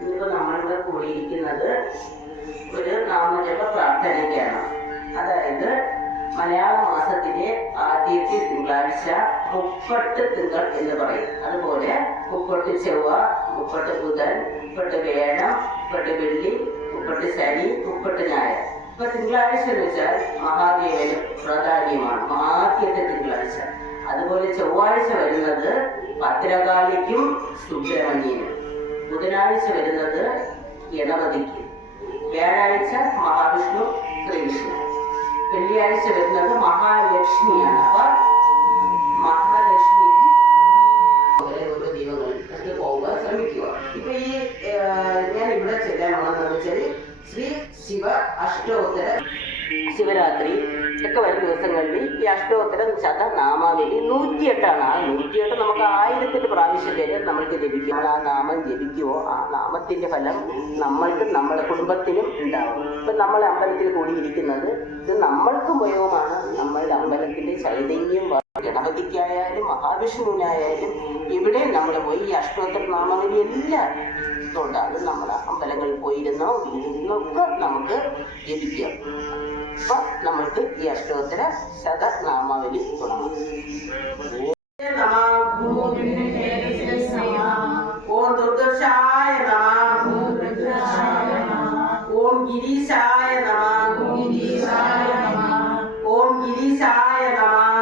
ഇന്നിപ്പോ നമ്മളിവിടെ കൂടിയിരിക്കുന്നത് ഒരു നാമജപ പ്രാർത്ഥനയ്ക്കാണ്. അതായത് മലയാള മാസത്തിലെ ആദ്യത്തെ തിങ്കളാഴ്ച മുപ്പട്ട് തിങ്കൾ എന്ന് പറയും. അതുപോലെ മുപ്പട്ട് ചൊവ്വ, മുപ്പട്ട് ബുധൻ, മുപ്പട്ട് വ്യാഴം, മുപ്പട്ട് വെള്ളി, മുപ്പട്ട് ശനി, മുപ്പട്ട് ഞായർ. ഇപ്പൊ തിങ്കളാഴ്ച എന്ന് വെച്ചാൽ മഹാദേവന് പ്രാധാന്യമാണ്, ആദ്യത്തെ തിങ്കളാഴ്ച. അതുപോലെ ചൊവ്വാഴ്ച വരുന്നത് ഭദ്രകാളിക്കും സുബ്രഹ്മണ്യനും, ബുധനാഴ്ച വരുന്നത് ഗണപതിക്കും, വ്യാഴാഴ്ച മഹാവിഷ്ണു ശ്രീകൃഷ്ണൻ, വെള്ളിയാഴ്ച വരുന്നത് മഹാലക്ഷ്മിയാണ്. അപ്പൊ മഹാലക്ഷ്മി ഓരോ ദൈവങ്ങൾക്ക് പോകാൻ ശ്രമിക്കുക. ഇപ്പൊ ഈ ഞാൻ ഇവിടെ ചെല്ലാൻ വന്നതെന്ന് വെച്ചാൽ ശ്രീ ശിവ അഷ്ടോത്തര ശിവരാത്രി ഒക്കെ വരുന്ന ദിവസങ്ങളിൽ ഈ അഷ്ടോത്തര ശതനാമാവലി 108 ആ 108 നമുക്ക് 1008 പ്രാവശ്യം വരെ നമ്മൾക്ക് ജപിക്കും. ആ നാമം ജപിക്കുവോ ആ നാമത്തിന്റെ ഫലം നമ്മൾക്കും നമ്മുടെ കുടുംബത്തിനും ഉണ്ടാവും. ഇപ്പൊ നമ്മൾ അമ്പലത്തിൽ കൂടിയിരിക്കുന്നത് ഇത് നമ്മൾക്കും ഉപയോഗമാണ്. നമ്മളുടെ അമ്പലത്തിന്റെ ചൈതന്യം ഗണപതിക്കായാലും മഹാവിഷ്ണുവിനായാലും ഇവിടെ നമ്മൾ പോയി ഈ അഷ്ടോത്തര നാമാവലി എല്ലാം ഉണ്ട്. അത് നമ്മുടെ അമ്പലങ്ങളിൽ പോയിരുന്നോ വീടിരുന്നൊക്കെ നമുക്ക് ജപിക്കാം. അപ്പൊ നമ്മൾക്ക് ഈ അഷ്ടോത്തര ശതനാമാവലി തുടങ്ങാം. ഓം ദുർദശായ നമഃ, ഓം ഗിരീശായ നമഃ, ഓം ഗിരീശായ നമഃ,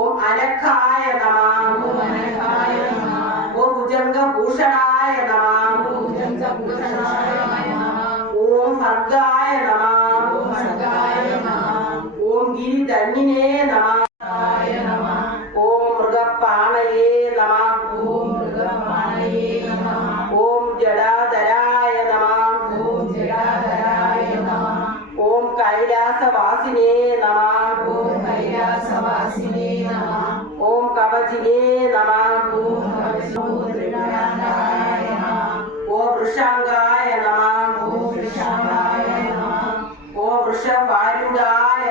ഓം അനഘായ നമഃ, ഓം ഭുജംഗഭൂഷണായ നമഃ, ഓം ഭർഗായ നമഃ, ഓം ഗിരിധന്യനേ നമഃ, ഓം മൃഗപാണയേ നമഃ, ഓം ജടാധരായ നമഃ, ഓം കൈലാസവാസിനേ നമഃ, ഓം കവചിനേ നമഃ, ഓം വൃഷാംഗായ നമഃ, ഓം വൃഷഭാരൂഢായ